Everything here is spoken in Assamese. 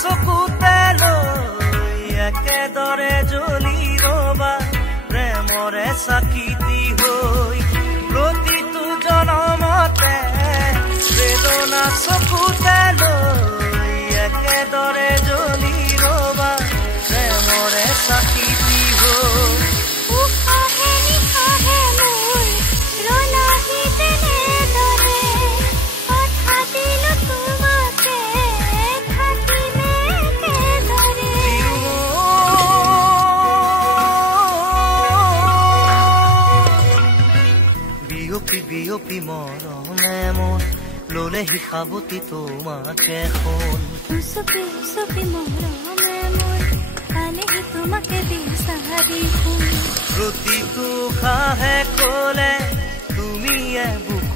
চকুতে লৈ একেদৰে জ্বলি ৰবা প্ৰেমৰে চাকিতি হৈ প্ৰতিটো জনমতে বেদনা চকুতে লৈ একেদৰে জ্বলি ৰবা প্ৰেমৰে চাকিতি হৈ বিয়পি মৰমে মন ললে হিসাবতি তোমাকে শুন চুপি মৰমে মন পালেহি তোমাকে বিচাৰি শুন প্ৰতিটো খাহে কলে তুমি বুক